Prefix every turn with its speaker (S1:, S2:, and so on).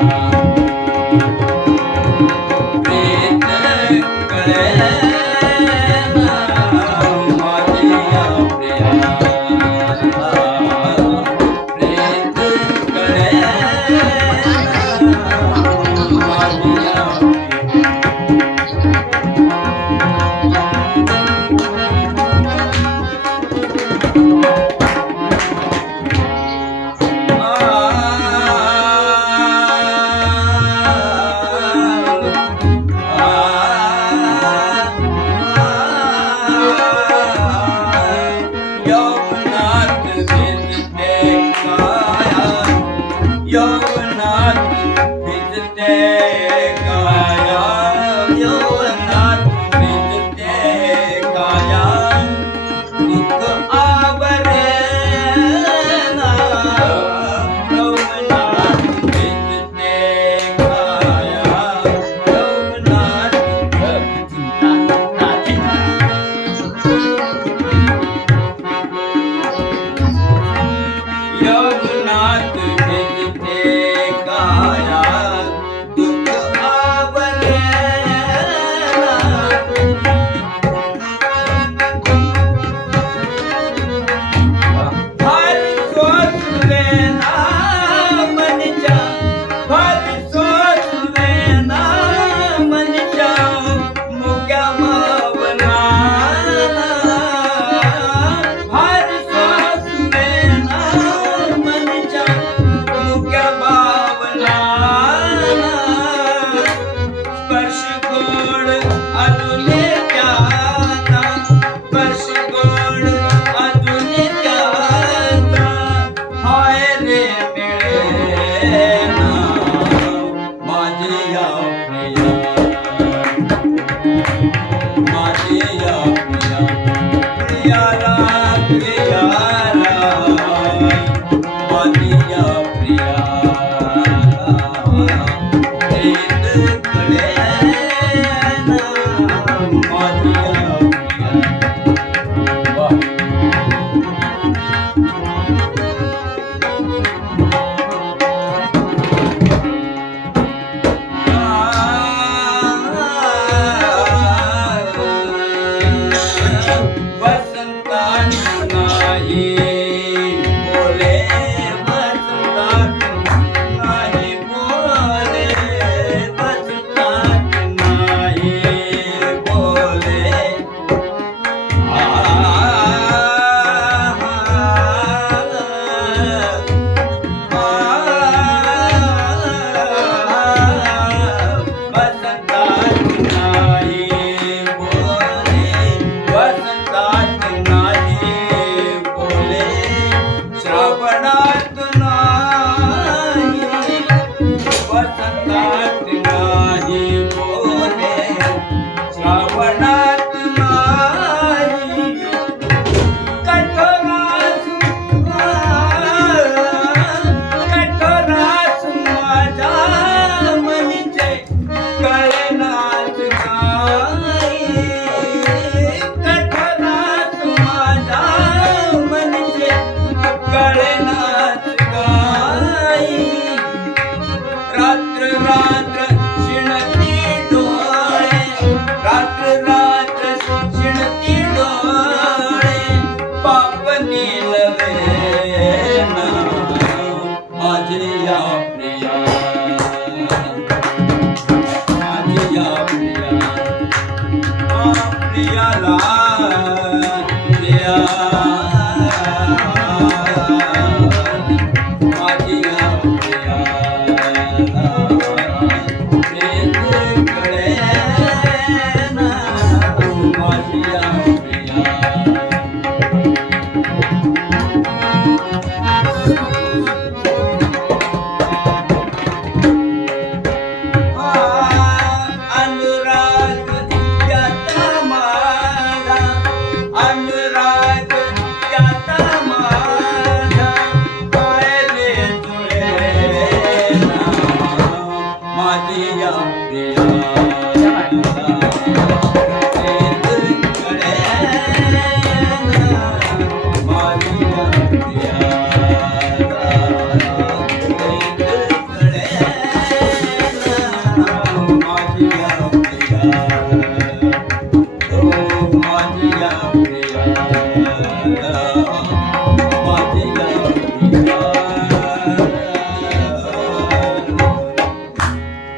S1: Thank you. oh ali. 哎呀啦